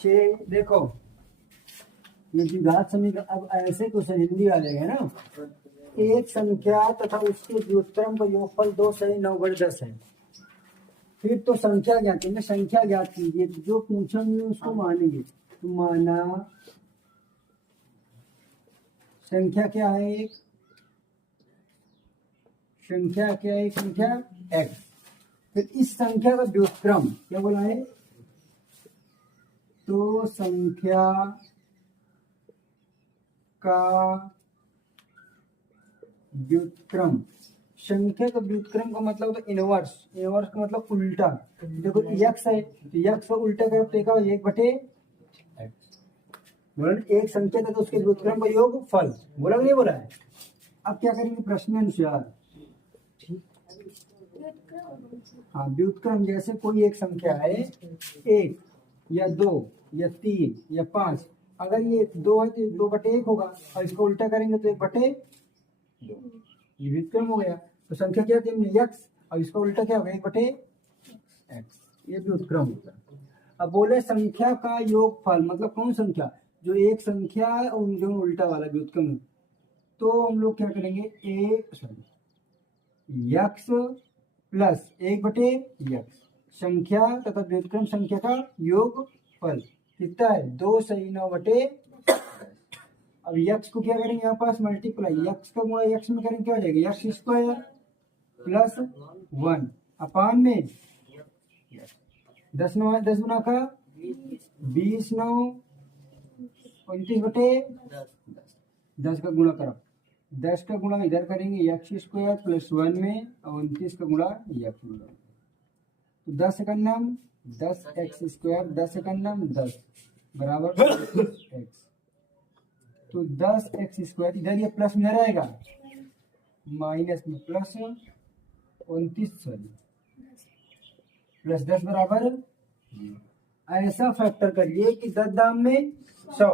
6 देखो ये द्विघात समीकरण। अब ऐसे क्वेश्चन हिंदी वाले हैं ना, एक संख्या तथा उसके व्युत्क्रम का योगफल 2 सही 9/10 है। फिर तो संख्या ज्ञात है, संख्या ज्ञात कीजिए, जो पूछेंगे उसको मानेंगे। तो माना संख्या क्या है, एक संख्या क्या है, संख्या x। फिर इस संख्या का व्युत्क्रम क्या बोला है, तो संख्या का व्युत्क्रम। संख्या का व्युत्क्रम का मतलब होता है इनवर्स। इनवर्स का मतलब उल्टा। देखो x है तो x को उल्टा करो तो क्या होगा, 1/x। बोला एक संख्या था तो उसके व्युत्क्रम का योग फल, बोला नहीं बोला है। अब क्या करेंगे प्रश्न अनुसार। हाँ व्युत्क्रम, जैसे कोई एक संख्या है 1 या 2 या 3 या 5, अगर ये 2 है तो 2/1 होगा, और इसको उल्टा करेंगे तो 1/2, ये व्युत्क्रम हो गया। तो संख्या क्या थी हमने x, और इसका उल्टा क्या होगा 1/x, ये व्युत्क्रम होगा। अब बोले संख्या का योगफल, मतलब कौन संख्या, जो एक संख्या है उन दोनों उल्टा वाला व्युत्क्रम। तो हम लोग क्या करेंगे, x प्लस 1/x संख्या तथा व्युत्क्रम संख्या का योगफल कितना है, 2 सही 9/10। अब x को क्या करेंगे, यहाँ पास मल्टीप्लाई, x का गुणा x में करेंगे क्या हो जाएगा, x² प्लस 1 अपान में 10 गुना का 20 9 29/10। 10 का गुणा करो, 10 का गुणा इधर करेंगे x² प्लस 1 में, और 29 का गुणा x में। तो 10 का नाम 10x², 10 का नाम 10 बराबर x। तो 10x², इधर ये प्लस में रहेगा, माइनस में प्लस 29 प्लस 10 बराबर। ऐसा फैक्टर करिए कि 10 दाम में 100,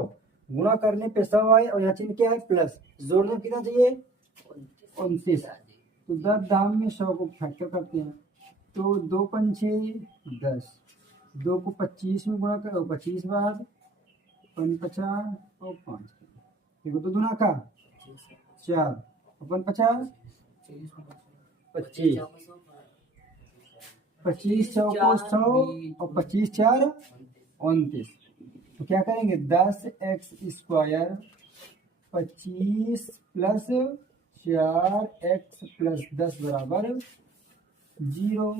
गुणा करने पे 100 आए, और यहाँ चिन्ह क्या है प्लस, जोड़ने कितना चाहिए 29। तो 10 दाम में 100 को फैक्टर करते हैं, तो 2 पंचे 10, 2 को 25 में गुणा करो, 25 बाद 50 और 5, देखो 2 दूना का 4 अपन 50 25, 25 चौको 100 और 25 4 29। तो क्या करेंगे 10x² 25 प्लस 4x प्लस 10 बराबर 0।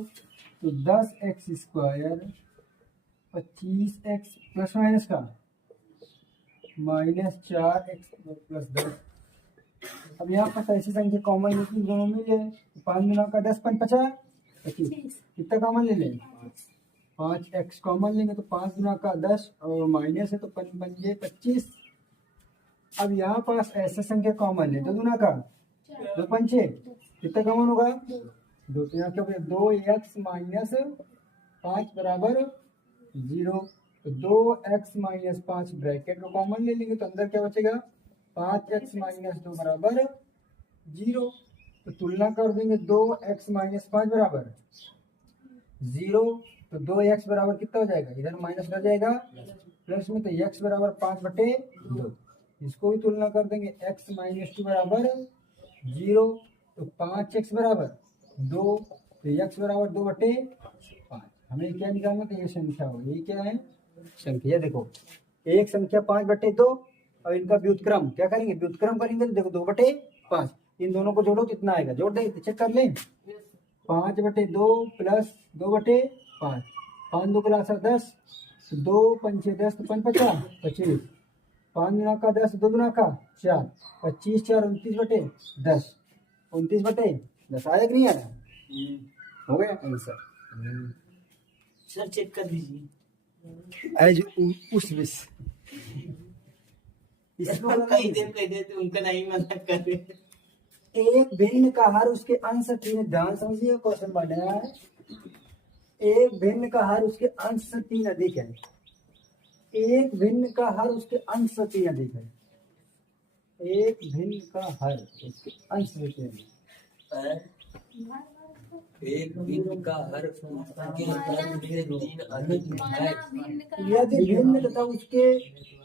तो 10x² 25x प्लस माइनस का माइनस 4x प्लस 10। अब यहाँ पर ऐसी संख्या कॉमन लेकिन दोनों में ले, 5 गुना का 10 5 50 25, कितना कॉमन ले लें 5x कॉमन लेंगे, तो 5 गुना का 10 और माइनस है तो 5 बन गए 25। अब यहाँ पास ऐसा संख्या कॉमन ले, 2 गुना का 2 पंचे, कितना कॉमन होगा 2, तो यहाँ क्या होगा 2x माइनस 5 बराबर 0। तो 2x माइनस 5 ब्रैकेट को कॉमन ले लेंगे, तो अंदर क्या बचेगा 5x माइनस 2 बराबर 0। तो तुलना कर देंगे 2x माइनस 5 बराबर 0। तो 2x बराबर कितना हो जाएगा, इधर माइनस रह जाएगा प्लस में, तो x बराबर 5/2। इसको भी तुलना कर देंगे, x माइनस 2 बराबर 0। तो 5x बराबर 2, तो x बराबर 2/5। हमें क्या निकालना, तो ये संख्या हो, ये क्या है संख्या। देखो एक संख्या 5/2 और इनका व्युत्क्रम क्या करेंगे, व्युत्क्रम करेंगे तो देखो 2/5, इन दोनों को जोड़ो कितना आएगा, जोड़ दे चेक कर लें। 5/2 प्लस 2/5, 5 2 प्लस 10, 2 पंचे 10 तो 5 50 25, 5 गुना का 10 2 गुना का 4, 25 4 29/10, 29/10 आया कि नहीं आया, हो गया आंसर। सर चेक कर दीजिए एज उस विश कई देर तो उनका नहीं मना कर रहे। एक भिन्न का हर उसके अंश से 3, ध्यान समझिए क्वेश्चन बढ़िया है। एक भिन्न का हर उसके अंश से 3 अधिक है, एक भिन्न का हर उसके अंश से 3 अधिक है, एक भिन्न का हर उसके अंश से 3 अधिक। एक भिन्न का हर के क्रम से तीन अधिक है। यदि भिन्न तथा उसके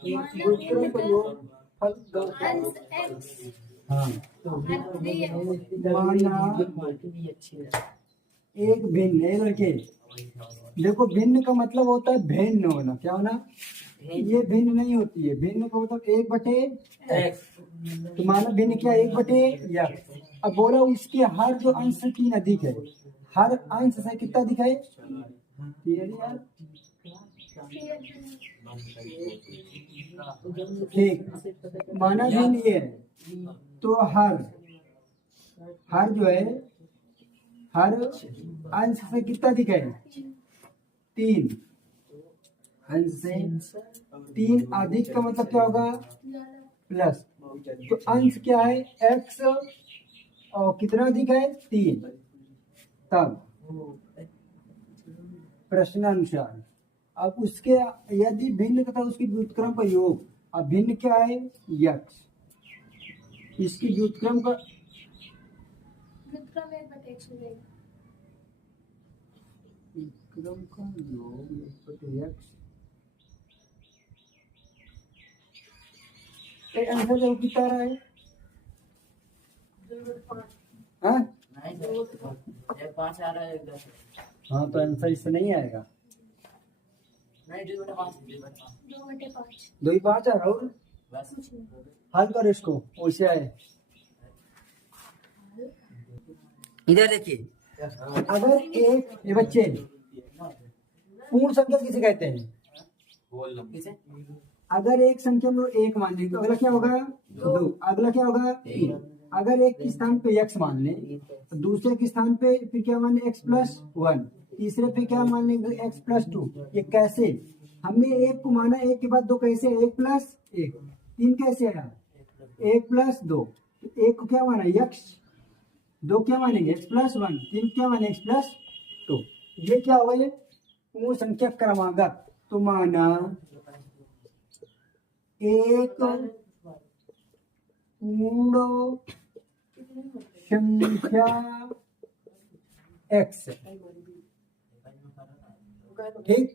व्युत्क्रम का योग फल अंश x हाँ माना एक भिन्न है लड़के। देखो भिन्न का मतलब होता है भिन्न होना। क्या होना? ये भिन्न नहीं होती है। भिन्न का मतलब एक बटे एक्स तो माना भिन्न क्या? एक बटे यक्स। अब बोला उसके हर जो अंश से तीन अधिक है, हर अंश से कितना अधिक है? क्लियर यार? ठीक, माना भिन्न ये है तो हर जो है हर अंश से कितना अधिक है? तीन। अंश से तीन अधिक का मतलब क्या होगा? प्लस। तो अंश क्या है? एक्स और कितना अधिक है? तीन। तब प्रश्नानुसार अब उसके यदि भिन्न तथा उसके व्युत्क्रम का योग। अब भिन्न क्या है? यक्स। इसकी व्युत्क्रम का व्युत्क्रम 1/x हो जाएगा। व्युत्क्रम का योग 1/x। आंसर जो कितना रहा है? हाँ? नहीं 5 आ रहा है इधर। हाँ तो आंसर इससे नहीं आएगा। नहीं 2/5 2/5 2 ही 5 आ रहा है। बस कुछ नहीं। हल करो इसको वैसे आए। इधर देखिए, अगर एक ये बच्चे पूर्ण संख्या किसे कहते हैं? किसे अगर एक संख्या में एक मान लें तो अगला क्या होगा? दो। अगला क्या होगा? तीन। अगर एक के स्थान पे x मान लें तो दूसरे के स्थान पे फिर क्या मान लें? x+1। तीसरे पे क्या मान लेंगे? x+2। ये कैसे? हमने एक को माना, एक के बाद दो कैसे? 1+1। तीन कैसे आया? 1+2। एक को क्या माना? x। दो क्या मानेंगे? x+1। तीन क्या माने? x+2। ये क्या हुआ? ये पूर्ण संख्या क्रमागत। तो माना एक पूर्ण संख्या x। ठीक।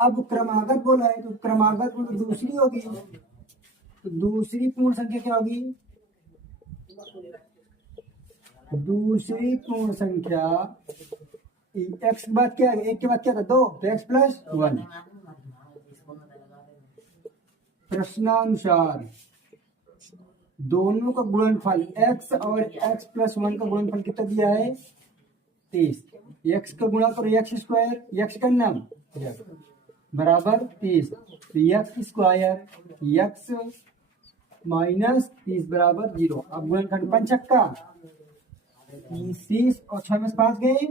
अब क्रमागत बोला है तो क्रमागत मतलब दूसरी होगी। तो दूसरी पूर्ण संख्या क्या होगी? दूसरी पूर्ण संख्या x के बाद क्या है? एक के बाद क्या था? दो। तो x+1। प्रश्नानुसार दोनों का गुणनफल x और x+1 का गुणनफल कितना दिया है? 30। x का गुणा करो x² x का नाम बराबर 30। तो x² x -30 बराबर 0। अब गुणनखंड पंचक्का 30 और 6 में 5 गए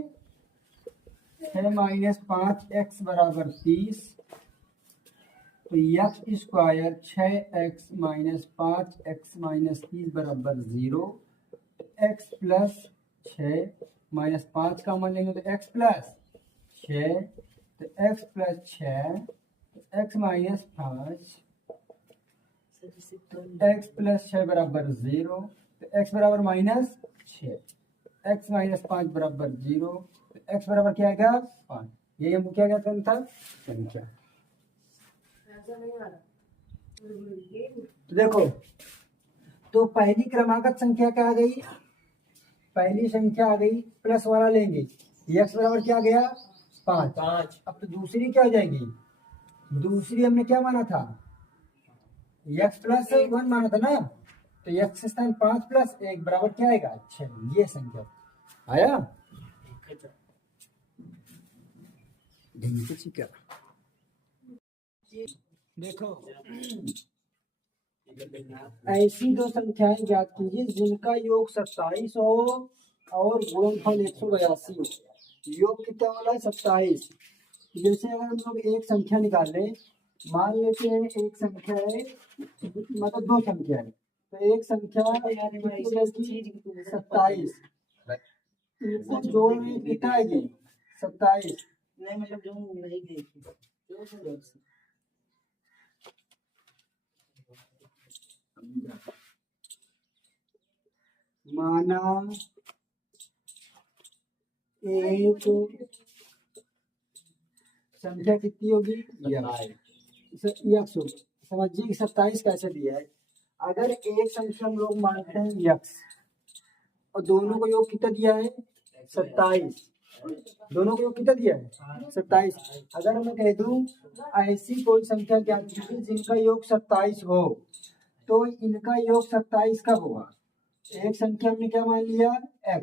6 - 5 x बराबर 30। तो x² 6x - 5x - 30 बराबर 0। x+6 - 5 का मान लेंगे तो x+6। तो x+6 x - 5 x+6 बराबर 0। तो x बराबर -6 x - 5 बराबर 0। तो x बराबर क्या आएगा? 5। ये हमको क्या क्या करना था? संख्या। तो देखो, तो पहली क्रमागत संख्या क्या आ गई? पहली संख्या आ गई प्लस वाला लेंगे। x बराबर क्या गया? 5। अब तो दूसरी क्या हो जाएगी? दूसरी हमने क्या माना था? x+1 माना था ना। तो x के स्थान 5 + 1 बराबर क्या आएगा? 6। ये संख्या आया। देखो, ऐसी दो संख्याएं ज्ञात कीजिए जिनका योग 27 हो और गुणनफल 182 हो। योग कितना वाला है? 27। जैसे अगर हम लोग एक संख्या निकाल लें, मान लेते हैं एक संख्या है, मतलब दो संख्या है। तो एक संख्या 27, इनको जोड़ने कितना आएगी? 27। नहीं मतलब जो नहीं देखी माना एक संख्या कितनी होगी यक्स होगी। समझिए कि 27 कैसे दिया है। अगर एक संख्या हम लोग मानते हैं यक्स और दोनों को योग कितना दिया है 27, दोनों को योग कितना दिया है 27। अगर मैं कह दूं ऐसी कोई संख्या ज्ञात कीजिए जिनका योग 27 हो, तो इनका योग 27 कब होगा। एक संख्या हमने क्या मान लिया x,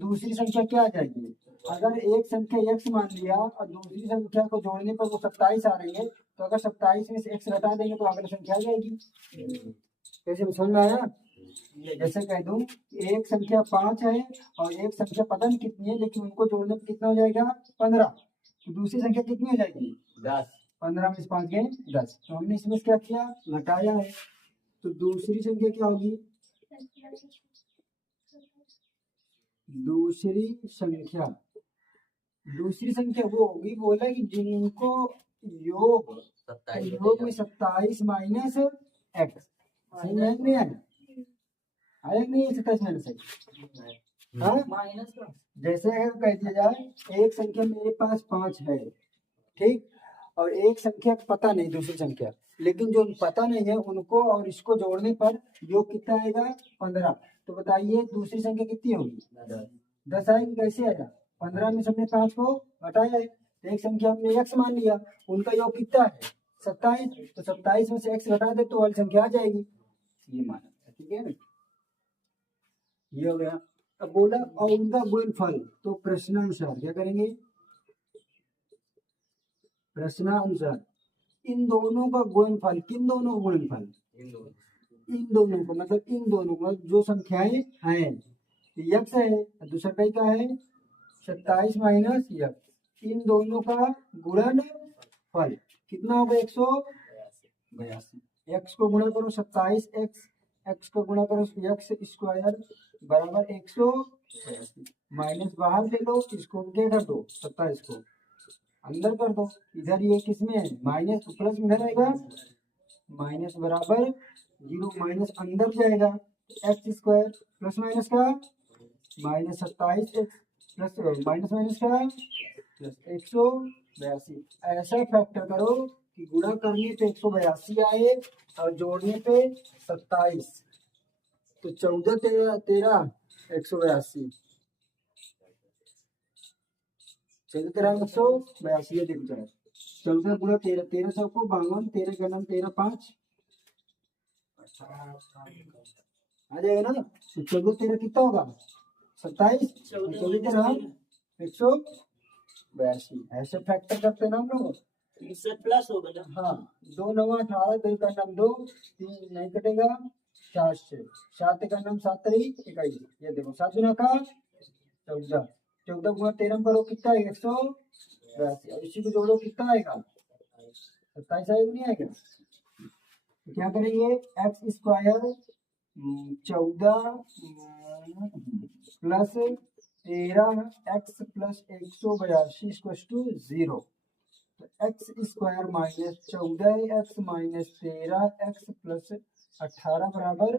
दूसरी संख्या क्या आ जाएगी। अगर एक संख्या x मान लिया और दूसरी संख्या को जोड़ने पर वो 27 आ रही है, तो अगर 27 में से x घटा देंगे तो अगली संख्या आ जाएगी। कैसे समझ में आया। जैसे कह दूं एक संख्या 5 है और एक संख्या पता नहीं कितनी है, लेकिन उनको जोड़ने पर कितना हो जाएगा 15, तो दूसरी संख्या कितनी हो जाएगी 10। 15 में से 5 गए 10, तो हमने इसमें क्या किया घटाया है, तो दूसरी संख्या क्या होगी। दूसरी संख्या वो होगी, बोला कि जिनको योग में 27 माइनस एक्स। सही में नहीं आया, आया नहीं है 27 माइनस एक्स। हाँ जैसे अगर कह दिया जाए एक संख्या मेरे पास 5 है, ठीक, और एक संख्या पता नहीं दूसरी संख्या, लेकिन जो पता नहीं है उनको और इसको जोड़ने पर योग कितना आएगा 15, तो बताइए दूसरी संख्या कितनी होगी 10 आएगी। कैसे आएगा 15 में से हमने 5 को घटाया है, तो एक संख्या हमने x मान लिया, उनका योग कितना है 27, तो 27 में से x घटा दे तो वाली संख्या आ जाएगी, ये माना। ठीक है ना, ये हो गया। अब बोला और उनका गुणनफल, तो प्रश्नानुसार क्या करेंगे, प्रश्नानुसार इन दोनों का गुणनफल, किन दोनों का गुणनफल, इन दोनों को, मतलब इन दोनों को जो संख्याएं हैं, यक्स है दूसरा कई का है 27 माइनस यक्स, इन दोनों का गुणनफल कितना होगा 182। एक्स को गुणा करो 27 एक्स, एक्स को गुणा करो एक्स स्क्वायर बराबर 182, माइनस बाहर ले लो, इसको क्या कर दो 27 को अंदर कर दो। इधर ये किसमें है माइनस, तो प्लस इधर आएगा माइनस बराबर 0, माइनस अंदर जाएगा एक्स स्क्वायर प्लस माइनस का minus 27 x plus minus minus का प्लस 182। ऐसा फैक्टर करो कि गुणा करने पे 182 आए और जोड़ने पे 27, तो 14 13 13 182, 14 13 182, ये देखो जरा 14 गुणा 13, 13 सौ को 52, 13 का नाम 13 5 आ जाएगा ना, तो 14 13 कितना होगा 27, 14 13 182। ऐसे फैक्टर करते हैं ना हम लोग, इससे प्लस होगा ना। हाँ 2 9 18, 2 का नाम 2, 3 नहीं कटेगा 4 से 7 का नाम 7 21, ये देखो 7 गुना का 14, 14 गुना 13 करो कितना है 182, और इसी को जोड़ो कितना आएगा 27 आएगा नहीं आएगा। तो क्या करेंगे x square 14 plus 13 x plus 182 equals to 0, तो x square minus 14 x minus 13 x plus 18 बराबर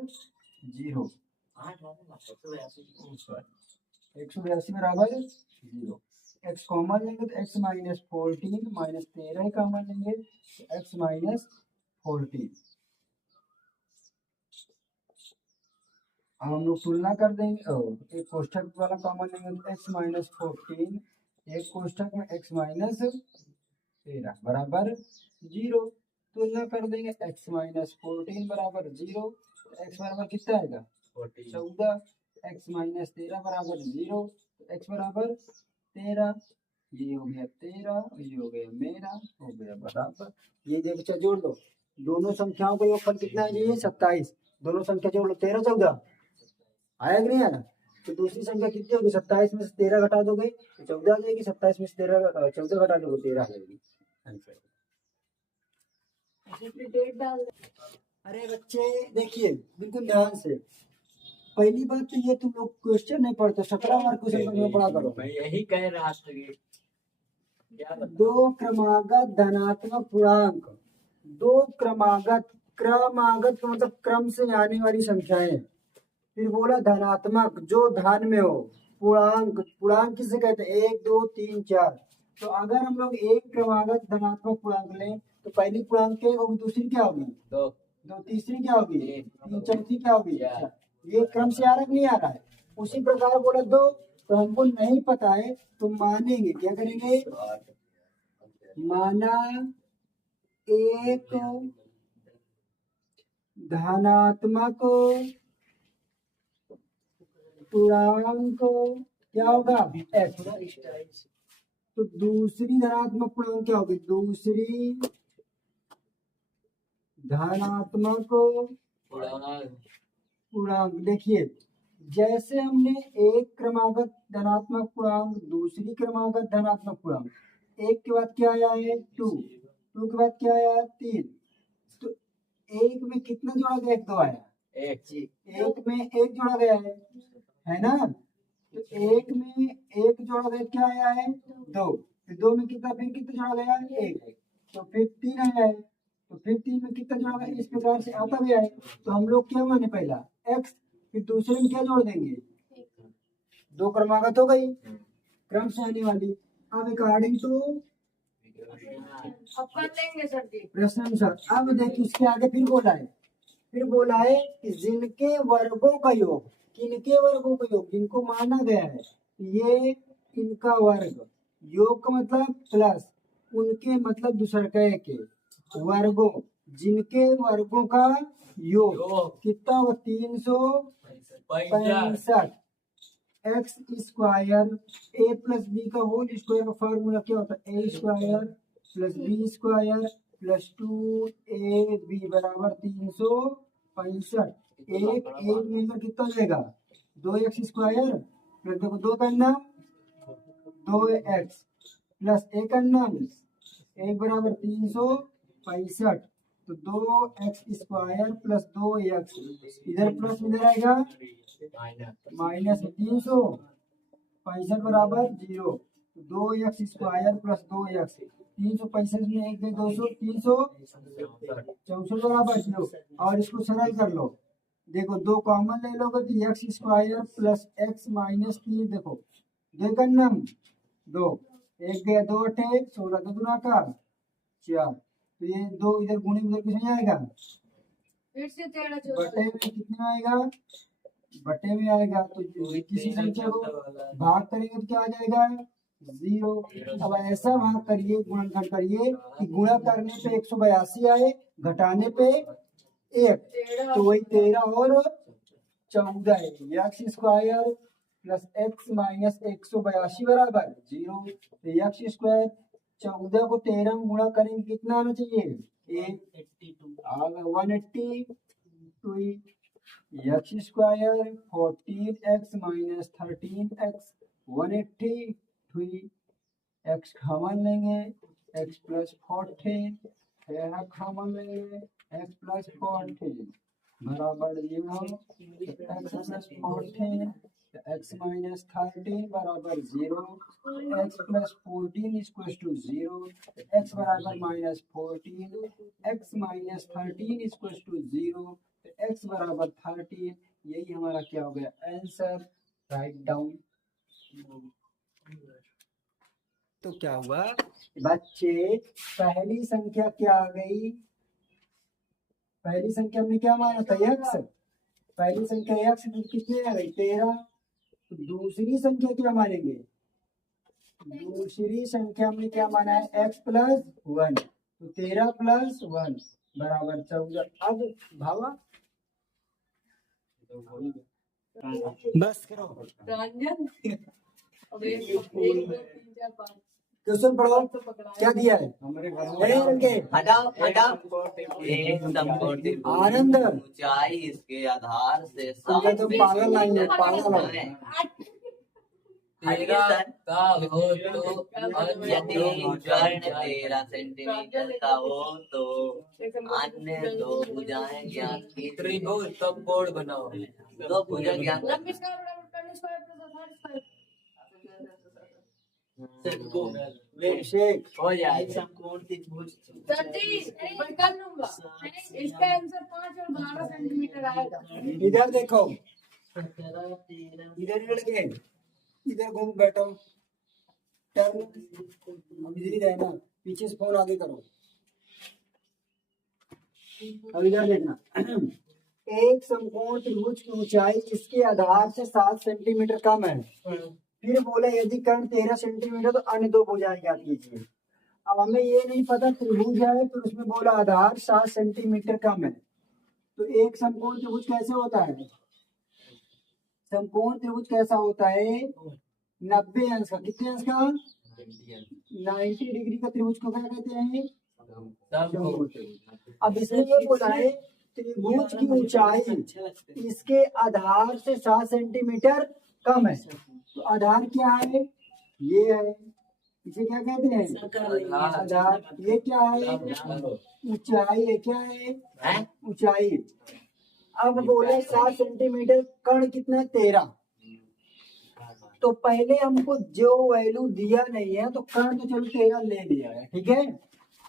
0, 182 बराबर 0। एक्स कॉमन लेंगे तो एक्स माइनस 14 माइनस 13 कॉमन लेंगे तो एक्स माइनस 14। अब हम लोग तुलना कर देंगे, एक कोष्ठक वाला कॉमन लेंगे तो एक्स माइनस 14, एक कोष्ठक में एक्स माइनस 13 बराबर 0, तुलना कर देंगे एक्स माइनस 14 बराबर 0, एक्स बराबर कितना आएगा 14, एक्स माइनस 13 बराबर 0, तो एक्स बराबर 13, ये हो गया 13, ये हो गया मेरा हो गया बराबर, ये देखो जोड़ दो दोनों संख्याओं का योगफल कितना है ये 27, दोनों संख्या जोड़ लो 13 14 आया कि नहीं आया। तो दूसरी संख्या कितनी होगी 27 में से 13 घटा दोगे तो 14 आ जाएगी, 27 में से 14 घटा दोगे 13 आ जाएगी। अरे बच्चे देखिए बिल्कुल ध्यान से, पहली बात तो ये तुम लोग क्वेश्चन नहीं पढ़ते, 17 मार्क क्वेश्चन पढ़ा करो। मैं यही कह रहा था कि दो क्रमागत धनात्मक पूर्णांक, दो क्रमागत, क्रमागत का मतलब क्रम से आने वाली संख्याएं, फिर बोला धनात्मक जो धन में हो, पूर्णांक, पूर्णांक किसे कहते हैं? 1 2 3 4। तो अगर हम लोग एक क्रमागत धनात्मक पूर्णांक लें तो पहली पूर्णांक क्या होगी, दूसरी क्या होगी, दो, दो तीसरी क्या होगी, तीन, तीन चौथी क्या होगी। चार। अच्छा, ये क्रम से आ रहा है कि नहीं आ रहा है? उसी प्रकार बोला दो, तो हमको नहीं पता है तो मानेंगे, क्या करेंगे, माना एक धनात्मक पूर्णांक क्या होगा, x। तो दूसरी धनात्मक पूर्णांक क्या होगी, दूसरी धनात्मक पूर्णांक, पूर्णांक। देखिए जैसे हमने एक क्रमागत धनात्मक पूर्णांक, दूसरी क्रमागत धनात्मक पूर्णांक, एक के बाद क्या आया है 2, 2 के बाद क्या आया 3, तो एक में कितना जोड़ा गया, एक दो आया, एक में एक जोड़ा गया है ना। तो एक में एक जोड़ा गया क्या आया है, दो, फिर दो में कितना, फिर कितना जोड़ा गया है, एक, तो फिर 3 आया है, तो फिर 3 में कितना जोड़ा गया, इस प्रकार से आता गया है। तो हम लोग क्या माने, पहला x, फिर दूसरे में क्या जोड़ देंगे, दो क्रमागत हो गई क्रम से आने वाली। अब अकॉर्डिंग टू प्रश्न अनुसार, अब देखिए उसके आगे फिर बोला है कि जिनके वर्गों का योग, किनके वर्गों का योग, जिनको माना गया है ये इनका वर्ग, योग का मतलब प्लस, उनके मतलब दूसरा के वर्गों, जिनके वर्गों का योग कितना होगा, 365। X square a plus b का होल स्क्वायर का फॉर्मूला क्या होता है, a square plus b square plus 2ab बराबर 365। एक मिलकर कितना हो जाएगा, 2x स्क्वायर प्लस, देखो दो का नाम 2x प्लस एक का नाम एक बराबर 365। तो 2x स्क्वायर प्लस 2x, इधर प्लस इधर आएगा माइनस 365 बराबर 0। 2x स्क्वायर प्लस 2x, 365 में एक गए 200, 364 बराबर 0। और इसको सरल कर लो, देखो दो कॉमन ले लोगे तो x square plus x minus 3, देखो दो का नाम दो, एक गया 2 अठे 16, दो गुना का 4, तो ये दो इधर गुणे उधर किसमें आएगा, बटे में कितने में आएगा, बटे में आएगा। तो किसी संख्या को भाग करेंगे तो क्या आ जाएगा, 0। अब ऐसा भाग करिए, गुणनखंड करिए कि गुणा करने पे 182 आए, घटाने पे 1, तो वही 13 और 14 है। X square plus x minus 182 बराबर 0। तो एक्स स्क्वायर 14 को 13 में गुणा करेंगे कितना आना चाहिए, 180। तो x square 14x minus 13x 180, x common लेंगे x प्लस 14, कॉमन लेंगे x प्लस 14 बराबर 0, x प्लस 14 x माइनस 13 बराबर 0, x plus 14 equal to 0, x बराबर minus 14, x minus 13 equal to 0, x बराबर 13। यही हमारा क्या हो गया आंसर, राइट डाउन। तो क्या हुआ बच्चे, पहली संख्या क्या आ गई, पहली संख्या हमने क्या माना था x, पहली संख्या x कितने आ गई 13। तो दूसरी संख्या क्या मानेंगे, दूसरी संख्या हमने क्या माना है x प्लस 1, तो 13 प्लस 1 बराबर 14। अब भावा बस करो, क्वेश्चन पढ़ो, क्या दिया है, हटाओ हटाओ, एक संपूर्ण आनंद ऊंचाई इसके आधार से तुम तो पागल नहीं हो, पागल है। हटिए सर, का हो तो यदि कर्ण 13 सेंटीमीटर का हो तो अन्य दो भुजाएं ज्ञात की, त्रिभुज तब कोण बनाओ, दो भुजा ज्ञात अभिषेक हो जाए समकोण त्रिभुज। इसका आंसर 5 और 12 सेंटीमीटर आएगा। इधर देखो, इधर लड़के इधर घूम बैठो, टर्न, अब इधर ही रहना, पीछे से फोन आगे करो। अब इधर देखना, एक समकोण त्रिभुज की ऊंचाई इसके आधार से 7 सेंटीमीटर कम है। फिर बोला यदि कर्ण 13 सेंटीमीटर तो अन्य दो भुजाएं ज्ञात कीजिए। अब हमें ये नहीं पता त्रिभुज है, तो उसमें बोला आधार 7 सेंटीमीटर कम है। तो एक समकोण त्रिभुज कैसे होता है? समकोण त्रिभुज कैसा होता है? 90 अंश का। कितने अंश का? 90 डिग्री का त्रिभुज को क्या कहते हैं? समकोण त्रिभुज। अब इसमें ये बोला है त्रिभुज की ऊंचाई इसके आधार से 7 सेंटीमीटर कम है। तो आधार क्या है? ये है, इसे क्या कहते हैं? आधार। ये क्या है? ऊंचाई है। क्या है? ऊंचाई। अब बोले 7 सेंटीमीटर, कर्ण कितना? 13। तो पहले हमको जो वैल्यू दिया नहीं है तो कर्ण तो चलो 13 ले लिया है, ठीक है,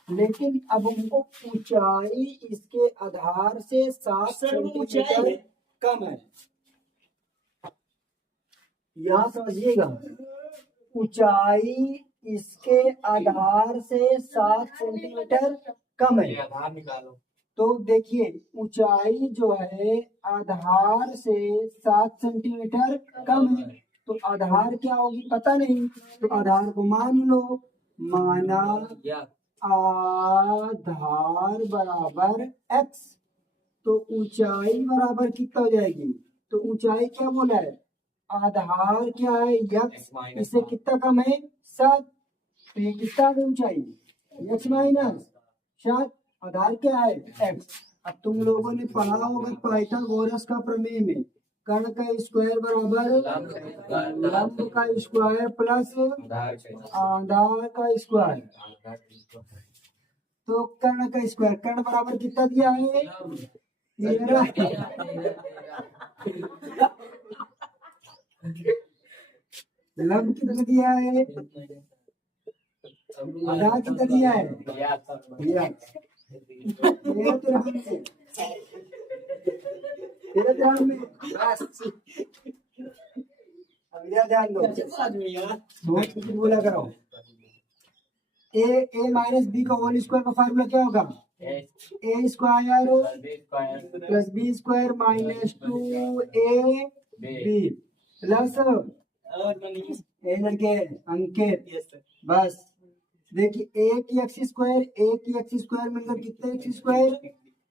लेकिन अब हमको ऊंचाई इसके आधार से 7 सेंटीमीटर कम है। यहाँ समझिएगा, ऊंचाई इसके आधार से 7 सेंटीमीटर कम है। आधार निकालो। तो देखिए ऊंचाई जो है आधार से 7 सेंटीमीटर कम है, तो आधार क्या होगी पता नहीं, तो आधार को मान लो। माना आधार बराबर x, तो ऊंचाई बराबर कितना हो जाएगी? तो ऊंचाई क्या बोला है? आधार क्या है? x, इससे कितना कम है? 7। तो ये कितना है ऊंचाई? x minus 7। आधार क्या है? x। अब तुम लोगों ने पढ़ा होगा पाइथागोरस का प्रमेय में, कर्ण का स्क्वायर बराबर लंब का स्क्वायर प्लस आधार का स्क्वायर। तो कर्ण का स्क्वायर, कर्ण बराबर कितना दिया है? 13। लंब कितना दिया है? आधार कितना दिया है? 13। 13 में अब इधर ध्यान दो, सोच कुछ बोला करो। ए माइनस बी का होल स्क्वायर का फार्मूला क्या होगा? A square plus b square minus 2ab plus ए लड़के अंकित। बस देखिए एक एक्स स्क्वायर मिलकर कितने एक्स स्क्वायर?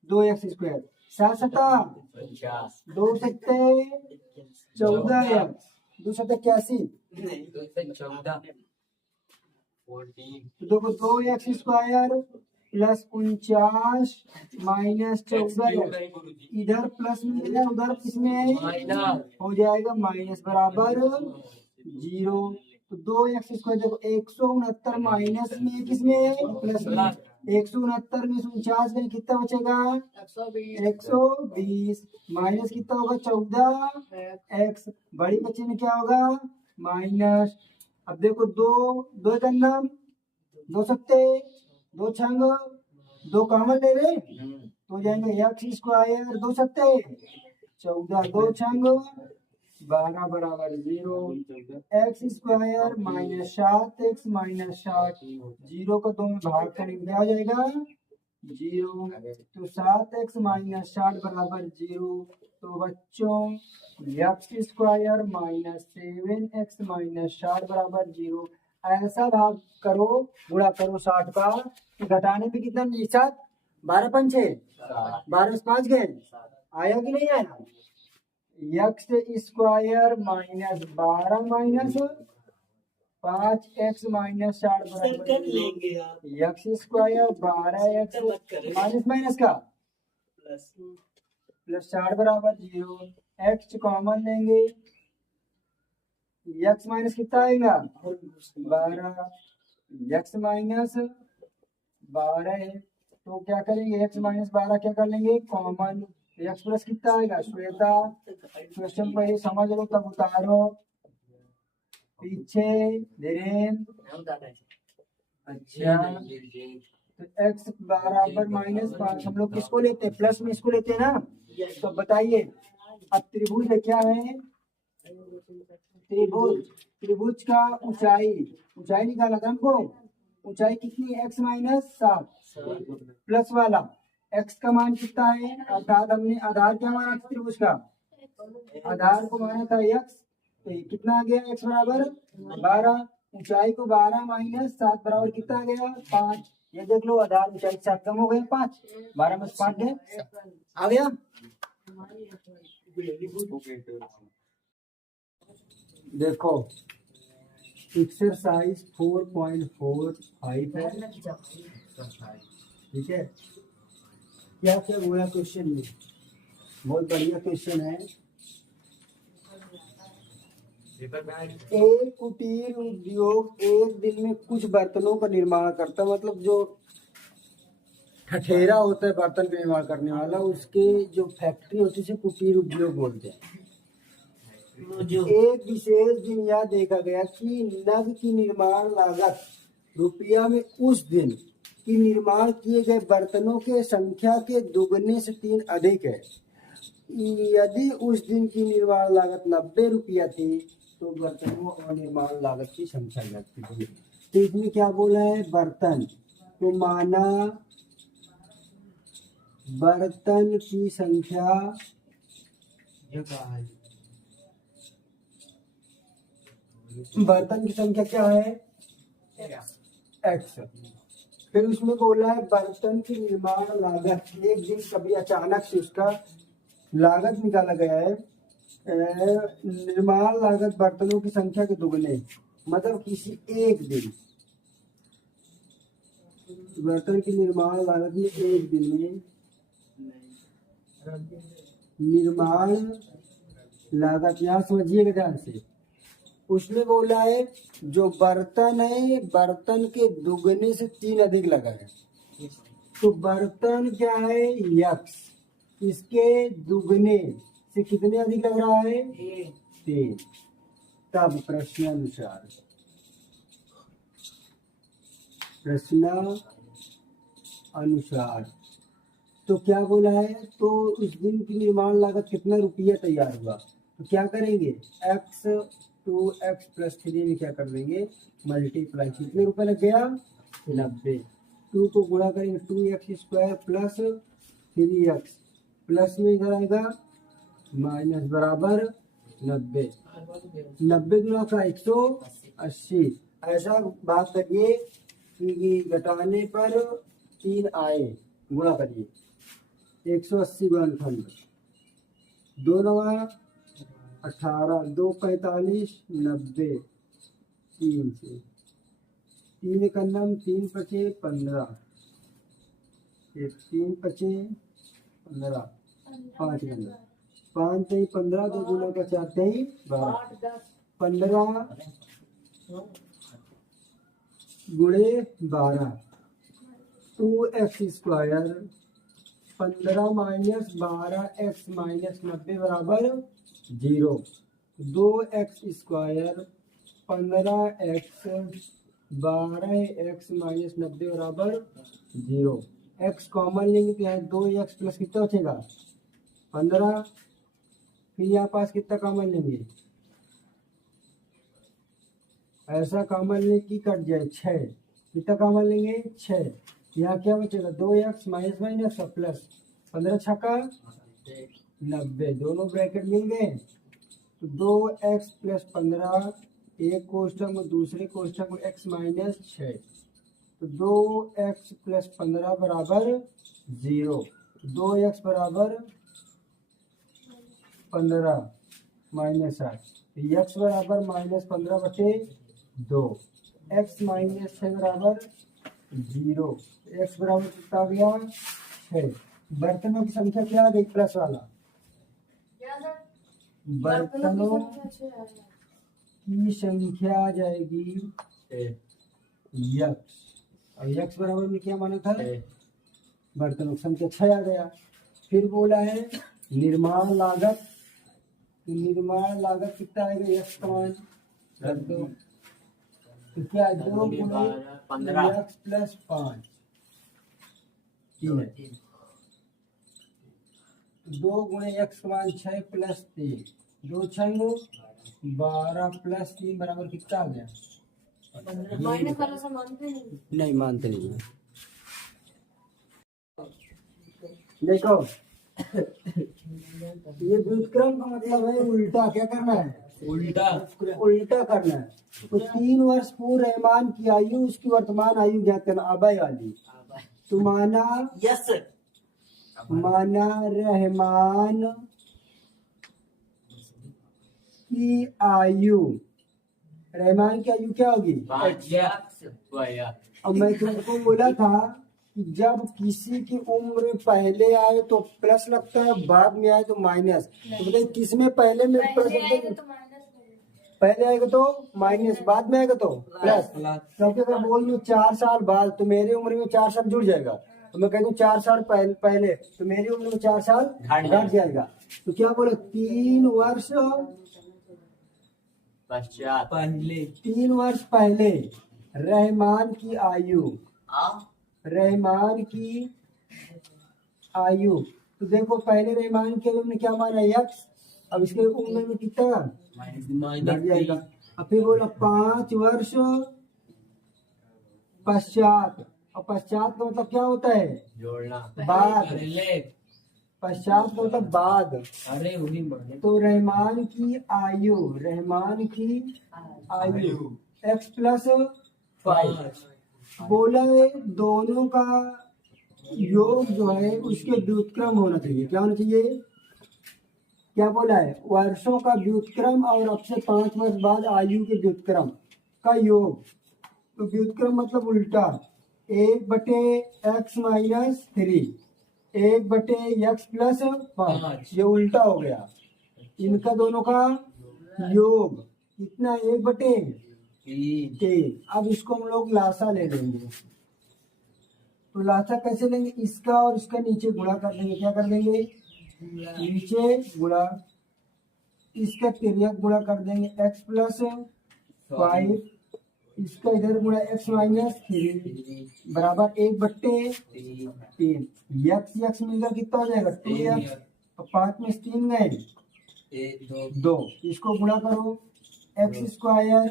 2x square. 7 सता 2 सत्ते 14, 2 सत्ते 81। देखो 2x स्क्वायर प्लस 49 माइनस 14, इधर प्लस में है उधर किसमें हो जाएगा? माइनस बराबर 0। तो 2x स्क्वायर देखो 169 माइनस में किसमें है? प्लस में। 169 में 49 में कितना बचेगा? 120 माइनस कितना होगा? 14x। बड़ी बच्चे में क्या होगा? माइनस। अब देखो 2 करना 2 सत्ते 2 छंग 2 कॉमन ले रहे तो जाएंगे x स्क्वायर 2 सत्ते 14 2 छंग 12 बराबर 0। x square minus 7x minus 7, 0 को 2 में भाग करेंगे क्या हो जाएगा? 0। तो 7x माइनस 7 बराबर 0। तो बच्चों x square minus 7x minus 7 बराबर 0। ऐसा भाग करो, गुणा करो 60 का, घटाने पे कितना? 7 12 पंचे 12 5 गए, आया कि नहीं आया? X square minus 12 minus 5x minus 60 बराबर x square 12x minus minus का प्लस 60 बराबर 0। x कॉमन लेंगे, x माइनस कितना आएगा? 12। x माइनस 12 है तो क्या करेंगे? x माइनस 12 क्या कर लेंगे? कॉमन। x प्लस कितना आएगा? श्वेता क्वेश्चन पहले समझ लो तब उतारो पीछे धीरेन्द्र। अच्छा तो x बराबर माइनस 5 हम लोग किसको लेते हैं? प्लस में इसको लेते हैं ना। तो बताइए अब त्रिभुज क्या है? त्रिभुज, त्रिभुज का ऊंचाई, ऊंचाई निकाला था हमको, ऊंचाई कितनी है, x माइनस 7 प्लस वाला x का मान कितना है, अर्थात हमने आधार क्या माना था त्रिभुज का, आधार को माना था x, तो ये कितना आ गया, x बराबर 12, ऊंचाई को 12 माइनस 7 बराबर कितना आ गया 5, ये देख लो आधार ऊंचाई 7 कम हो गए 5, 12 में 5 गए आ गया। देखो एक्सरसाइज 4.45 है, ठीक है, क्या क्या हुआ क्वेश्चन में, बहुत बढ़िया क्वेश्चन है। एक कुटीर उद्योग एक दिन में कुछ बर्तनों का निर्माण करता, मतलब जो ठठेरा होता है बर्तन का निर्माण करने वाला, उसके जो फैक्ट्री होती है उसे कुटीर उद्योग बोलते हैं। एक विशेष दिन यह देखा गया कि नग की निर्माण लागत रुपया में उस दिन की निर्माण किए गए बर्तनों के संख्या के दुगने से 3 अधिक है। यदि उस दिन की निर्माण लागत 90 रुपया थी तो बर्तनों और निर्माण लागत की संख्या लगती थी। तो इसमें क्या बोला है, बर्तन तो माना बर्तन की संख्या क्या है x, फिर उसमें बोला है बर्तन की निर्माण लागत, एक दिन कभी अचानक से उसका लागत निकाला गया है, निर्माण लागत बर्तनों की संख्या के दुगने, मतलब किसी एक दिन बर्तन की निर्माण लागत में एक दिन में निर्माण लागत, यहाँ समझिएगा ध्यान से, उसमें बोला है जो बर्तन है बर्तन के दुगने से 3 अधिक लगा है, तो बर्तन क्या है यक्स, इसके दुगने से कितने अधिक लग रहा है 3। तब प्रश्नानुसार तो क्या बोला है, तो उस दिन की निर्माण लागत कितना रुपया तैयार हुआ, तो क्या करेंगे x 2x प्लस 3 में क्या कर देंगे मल्टीप्लाई, कितने रुपए लग गया 90, 2 को गुणा करेंगे 2x square plus 3x plus में इधर आएगा माइनस बराबर 90, 90 गुणा का 180, ऐसा बात करिए कि घटाने पर 3 आए, गुणा करिए 180 गुणनखंड 2 9 18 2 45 90, 3 से 3 कन्नम 3 पचे 15, 3 पचे 15, 5 कन्नम 5 तेई 15, 2 गुना का 4 तेई 12, 15 गुणे 12, 2x square 15 minus 12x minus 90 बराबर 0, 2x square 15x 12x minus 90 बराबर 0, x कॉमन लेंगे तो यहाँ 2x प्लस कितना बचेगा 15, फिर यहाँ पास कितना कॉमन लेंगे, ऐसा कॉमन ले कि कट जाए 6, कितना कॉमन लेंगे 6, यहाँ क्या बचेगा 2x माइनस माइनस प्लस 15 छक्का 90, दोनों ब्रैकेट मिल गए, तो 2x प्लस 15 एक कोष्ठक में दूसरे कोष्ठक में x माइनस 6, तो 2x प्लस 15 बराबर 0, 2x बराबर 15 माइनस 8, x बराबर माइनस 15 बटे 2, x माइनस 6 बराबर 0, x बराबर कितना आ गया 6। बर्तनों की संख्या क्या आ गई प्लस वाला, बर्तनों की संख्या आ जाएगी यक्स, और यक्स बराबर में क्या माना था बर्तनों की संख्या 6 आ गया। फिर बोला है निर्माण लागत, तो निर्माण लागत कितना आएगा यक्स का मान रख दो, तो क्या 2 गुणे यक्स प्लस 5 2 गुणे x का मान 6 प्लस 3, 2 छंग 12 प्लस 3 बराबर कितना आ गया? माइनस वाला से मानते नहीं। नहीं मानते नहीं। देखो ये व्युत्क्रम का मतलब है उल्टा। क्या करना है? उल्टा उल्टा करना है। तो 3 वर्ष पूर्व रहमान की आयु उसकी वर्तमान आयु ज्ञात करना। अबय वाली तो माना यस रहमान की आयु, रहमान की आयु क्या होगी? 5 अब मैं तुमको बोला था कि जब किसी की उम्र पहले आए तो प्लस लगता है, बाद में आए तो माइनस। तो बताइए किस में पहले में प्लस लगता है? तो माइनस पहले आएगा तो माइनस, बाद में आएगा तो प्लस। क्योंकि अगर बोल दूं 4 साल बाद तो मेरी उम्र में 4 साल जुड़ जाएगा। तो मैं कह दूं 4 साल पहले तो मेरी उम्र में 4 साल घट जाएगा। तो क्या बोले? 3 वर्ष पश्चात पहले 3 वर्ष पहले रहमान की आयु, रहमान की आयु। तो देखो पहले रहमान की आयु में क्या माना? यक्स। अब इसके उम्र में कितना बढ़ जाएगा? अब फिर बोला 5 वर्ष पश्चात। और पश्चात का मतलब क्या होता है? जोड़ना बाद। पहले पश्चात का मतलब बाद। अरे उन्हीं माने तो रहमान की आयु, रहमान की आयु x प्लस 5। बोला है दोनों का योग जो है उसके व्युत्क्रम होना चाहिए। क्या होना चाहिए? क्या बोला है? वर्षों का व्युत्क्रम और अब से 5 वर्ष बाद आयु के व्युत्क्रम का योग। तो व्युत्क्रम मतलब उल्टा। 1/x माइनस 3, 1/x प्लस 5, ये उल्टा हो गया। इनका दोनों का योग कितना? 1/3। अब इसको हम लोग लासा ले लेंगे। तो लासा कैसे लेंगे? इसका और इसका नीचे गुणा कर देंगे। क्या कर देंगे? नीचे गुणा, इसका तिर्यक गुणा कर देंगे x प्लस 5, इसका इधर गुणा x माइनस 3 बराबर 1/3। यक्स मिलकर कितना हो जाएगा? 2x। और 5 में 3 गए 2। इसको गुणा करो, x square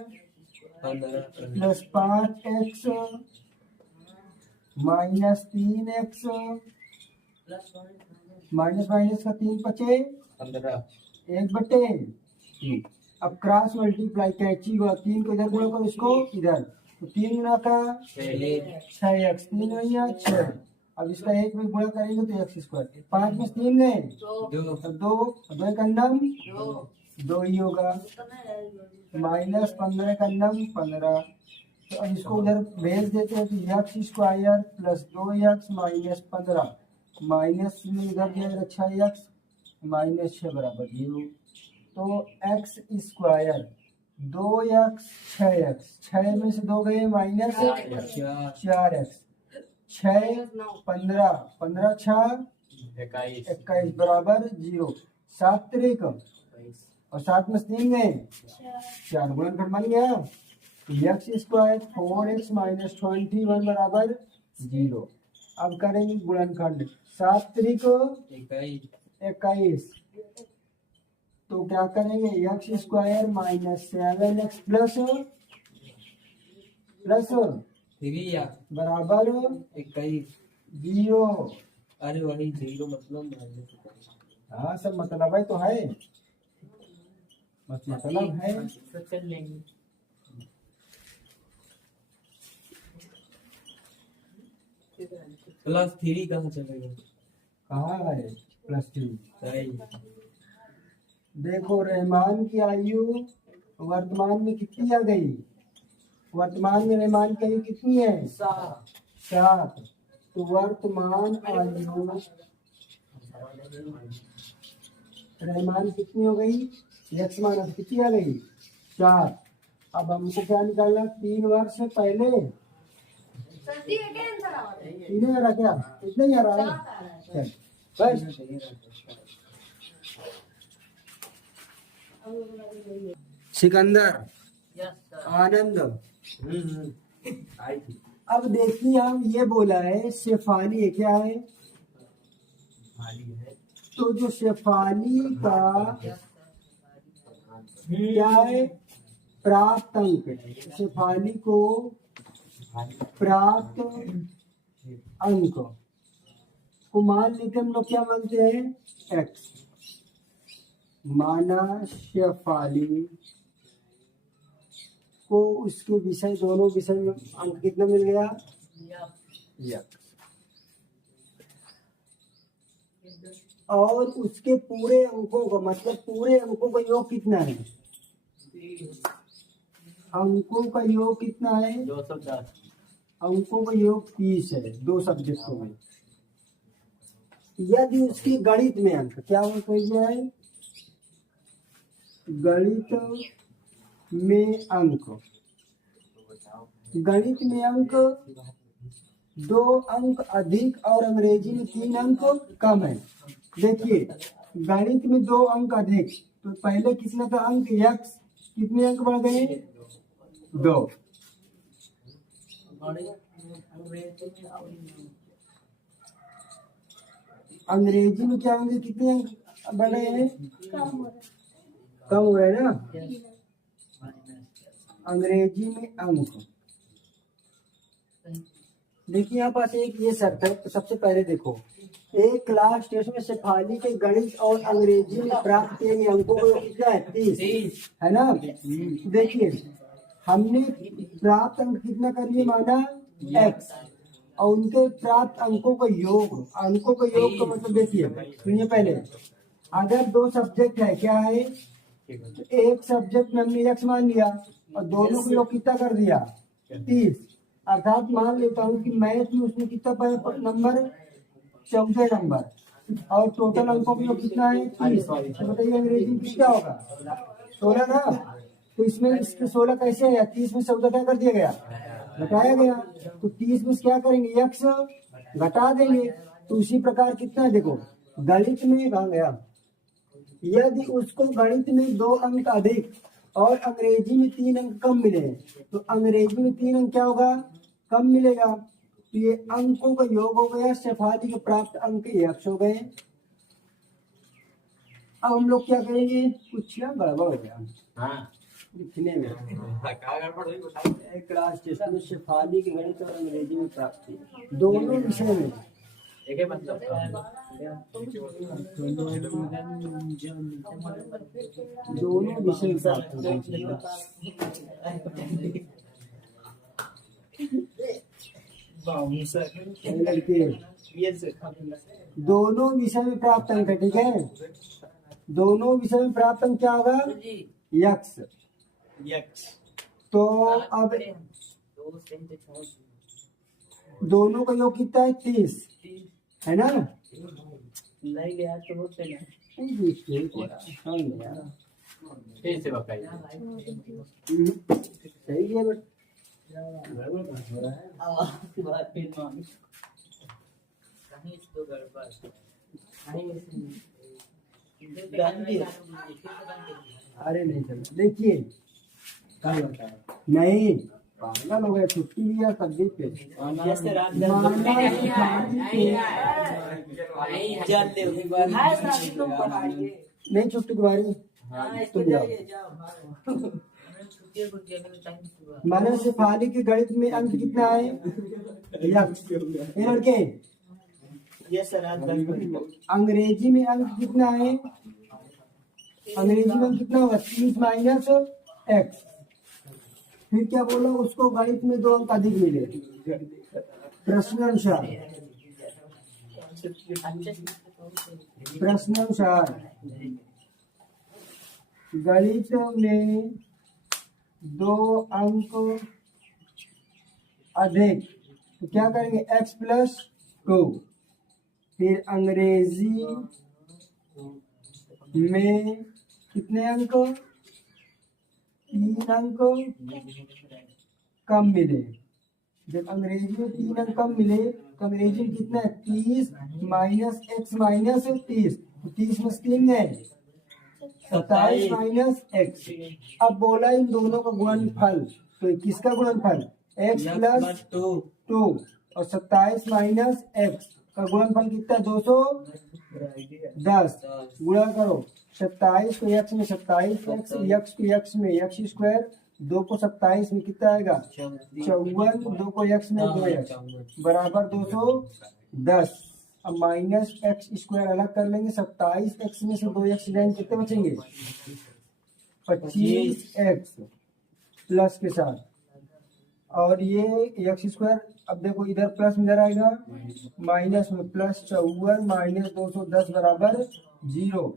plus 5x minus 3x minus minus का 3 बचे 1/3। अब क्रॉस मल्टीप्लाई कैंची हुआ, 3 को इधर गुणा करो, इसको इधर। तो 3 गुना का 6x, 3 भैया 6। अब इसका 1 में गुणा करेंगे तो x स्क्वायर। 5 में 3 गए 2 का नम 2 ही होगा। माइनस 15 का नम 15। तो अब इसको उधर भेज देते हैं तो x square plus 2x minus 15 minus में इधर जाएगा 6x माइनस 6 बराबर 0। तो x स्क्वायर 2x 6x, 6 में से 2 गए माइनस 4x, 6 15 15 6 21 बराबर 0। 7 त्रिक और 7 में 3 गए 4, गुणनखंड बन गया। एक्स स्क्वायर 4x माइनस 21 बराबर 0। अब करेंगे गुणनखंड। 7 त्रिक 21, तो क्या करेंगे? X square minus 7x plus बराबर 0। अरे वही 0 मतलब हाँ सब मतलब है तो है, बस मतलब है। चल लेंगे। प्लस 3 कहाँ चलेगा? कहाँ है +3? सही। देखो रहमान की आयु वर्तमान में कितनी आ गई? वर्तमान में रहमान की आयु कितनी है? 7। तो वर्तमान आयु रहमान कितनी हो गई? x माइनस कितनी आ गई? 4। अब हमको क्या निकालना? 3 वर्ष से पहले। सर्दी है क्या आंसर आ रहा है? 3 आ रहा क्या? इतना ही आ रहा है। चल बस। सिकंदर आनंद। अब देखिए हम ये बोला है शेफाली है, क्या है? तो जो शेफाली का क्या है? प्राप्त अंक। शेफाली को प्राप्त अंक को मान लेते हम लोग क्या मानते हैं? एक्स। माना शेफाली को उसके विषय, दोनों विषय में अंक कितना मिल गया? एक्स। और उसके पूरे अंकों का मतलब पूरे अंकों का योग कितना है? अंकों का योग कितना है? 210। अंकों का योग 30 है, दो सब्जेक्टों में। यदि उसकी गणित में अंक क्या हो जाए? गणित में अंक, गणित में अंक 2 अंक अधिक और अंग्रेजी में 3 अंक कम है। देखिए गणित में 2 अंक अधिक, तो पहले कितना था अंक? x। कितने अंक बढ़ गए? 2। अंग्रेजी में क्या होंगे? कितने अंक बढ़ रहे हैं? कम हो रहा है ना। अंग्रेजी में अंक, देखिए यहाँ पास एक ये शर्त है। तो सबसे पहले देखो, एक क्लास टेस्ट में शेफाली के गणित और अंग्रेजी में प्राप्त किए गए अंकों को कितना है? 30 है ना। देखिए हमने प्राप्त अंक कितना कर लिए? माना x। और उनके प्राप्त अंकों का योग, अंकों का योग का मतलब देखिए, सुनिए पहले, अगर 2 सब्जेक्ट है, क्या है? एक सब्जेक्ट में हमने x मान लिया और दोनों को योग कितना कर दिया? 30। अर्थात मान लेता हूँ कि मैथ में उसने कितना पाया नंबर? 14 नंबर। और टोटल अंकों का योग कितना है? 30। तो बताइए अंग्रेजी में कितना होगा? 16 ना। तो इसमें इसके 16 कैसे आया? 30 में 14 क्या कर दिया गया? घटाया गया। तो 30 में क्या करेंगे? x घटा देंगे। तो उसी प्रकार कितना है? देखो गणित में कहाँ गया? यदि उसको गणित में 2 अंक अधिक और अंग्रेजी में 3 अंक कम मिले, तो अंग्रेजी में 3 अंक क्या होगा? कम मिलेगा। तो ये अंकों का योग हो गया। शेफाली के प्राप्त अंक x हो गए। अब हम लोग क्या करेंगे? कुछ ना गड़बड़ हो गया लिखने में। एक क्लास टेस्ट में शेफाली के गणित और अंग्रेजी में प्राप्ति, दोनों विषय में दोनों विषय प्राप्त लड़के, दोनों विषय में प्राप्त अंक। ठीक है, दोनों विषय में प्राप्त अंक क्या होगा? यक्स। तो अब दोनों का योग कितना है? 30 है ना। सही है बट अरे नहीं चल। देखिए नहीं पागल हो गया, छुट्टी लिया तब भी नहीं छुट्टी तुम्हारी, तुम जाओ। माना शेफाली के गणित में अंक कितना है? लड़के अंग्रेजी में अंक कितना है? अंग्रेजी में कितना होगा? 30 माइनस x। फिर क्या बोला? उसको गणित में 2 अंक अधिक मिले। प्रश्नानुसार गणित में 2 अंक अधिक, तो क्या करेंगे? x + 2। फिर अंग्रेजी में कितने अंक? 3 अंक कम मिले। जब अंग्रेजी में 3 अंक कम मिले तो अंग्रेजी में कितना है? 30 माइनस x माइनस 30। तो 30 में 3 है 27 माइनस x। अब बोला इन दोनों का गुणनफल, तो किसका गुणनफल? x + 2 और 27 माइनस x का गुणनफल कितना है? 200 10 गुणा करो 27 को x में 27 x x को x में x स्क्वायर 2 को 27 में कितना आएगा 54 2 को x में 2x बराबर 210। अब माइनस एक्स स्क्वायर अलग कर लेंगे 27x में से 2x जाएंगे कितने बचेंगे 25x प्लस के साथ और ये एक्स स्क्वायर। अब देखो इधर प्लस में इधर आएगा माइनस में प्लस 54 माइनस 210 बराबर 0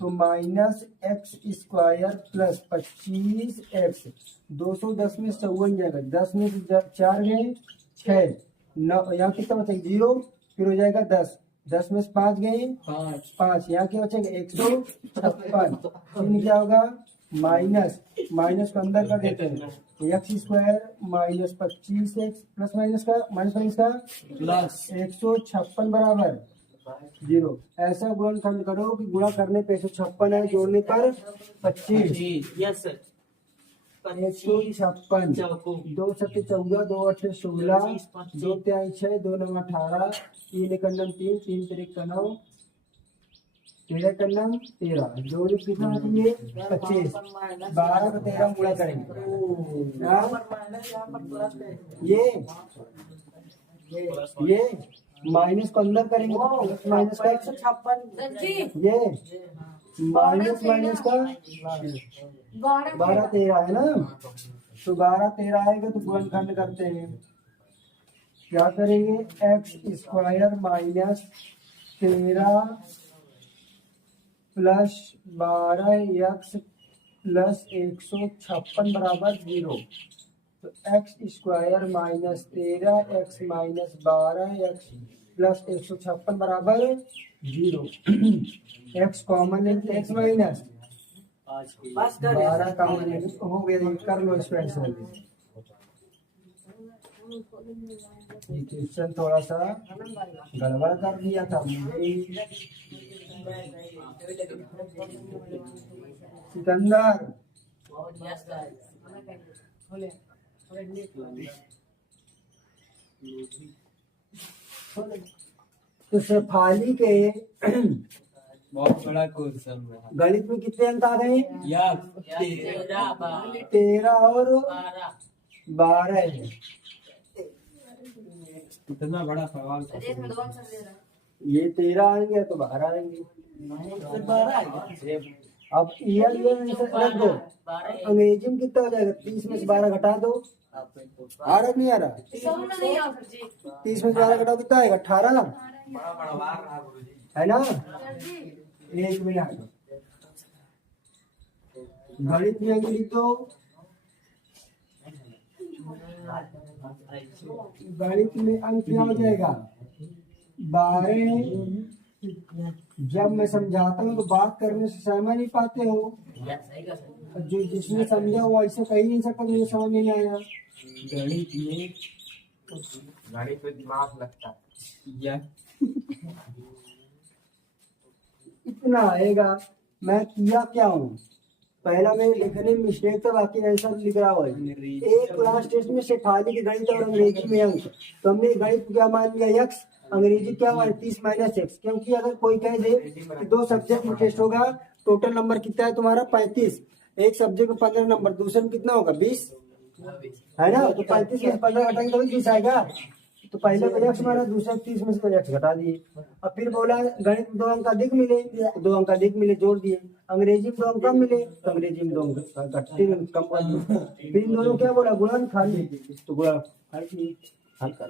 तो minus x square plus 25x 210 में 54 जाएगा 10 में 4 गए 6 9 यहाँ कितना बचेगा 0 फिर हो जाएगा 10 में 5 गए 5 यहाँ क्या बचेगा 156 क्या होगा माइनस को अंदर कर देते हैं x square minus 25x plus minus का प्लस 156 बराबर 0। ऐसा गुणनखंड करो कि गुणा करने पे 156 है जोड़ने पर 25 यस सर 156 2 7 14 2 8 16 2 3 6 2 9 18 3 1 9 3 3 3 9 13 का नाम 13 जोड़ कितना है 25 12 को 13 गुणा करेंगे ये माइनस को अंदर करेंगे प्लस माइनस का 156 ये माइनस का 12 13 है ना तो 12 13 आएगा तो गुणनखंड करते हैं क्या करेंगे x square minus 13 plus 12x plus 156 बराबर 0 तो x square minus 13x minus 12x plus 156 बराबर 0 x कॉमन है x माइनस 12 कॉमन है हो गया कर लो स्पेशल। क्वेश्चन थोड़ा सा गड़बड़ कर दिया था सिकंदर तो शेफाली के बहुत बड़ा क्वेश्चन है। गणित में कितने अंक आ गए 13 और 12 है। इतना बड़ा सवाल ये 13 आएंगे तो 12 आएंगे। अब ये रख दो अंग्रेजी में कितना हो जाएगा 30 में से 12 घटा दो आ रहा नहीं आ रहा 30 में से 12 घटाओ कितना आएगा 18 है ना। एक मिनट गणित में अंग्रेजी तो गणित में अंक क्या हो जाएगा 12। जब मैं समझाता हूँ तो बात करने से समझ नहीं पाते हो जो जिसने समझा वो ऐसे कही नहीं सकता मुझे समझ नहीं आया। गणित में दिमाग लगता है इतना आएगा। मैं किया क्या हूँ पहला मैं लिखने में मिस्टेक था बाकी आंसर लिख रहा हुआ है। एक क्लास टेस्ट में शेफाली के गणित और अंग्रेजी में अंक तो हमने गणित क्या मान लिया एक्स अंग्रेजी क्या मान 30 माइनस एक्स क्योंकि अगर कोई कह दे कि 2 सब्जेक्ट में टेस्ट होगा टोटल नंबर कितना है तुम्हारा 35 एक सब्जेक्ट में 15 नंबर दूसरे में कितना होगा 20 है ना तो 35 में से 15 घटाएंगे तो 20 आएगा। तो पहले को एक्स माना दूसरे 30 में से एक्स घटा दिए। अब फिर बोला गणित में 2 अंक अधिक मिले 2 अंक अधिक मिले जोड़ दिए। अंग्रेजी में 2 अंक कम मिले तो अंग्रेजी में 2 अंक घटते कम कर दिए। फिर इन दोनों क्या बोला गुणन खाली तो गुणा हल कर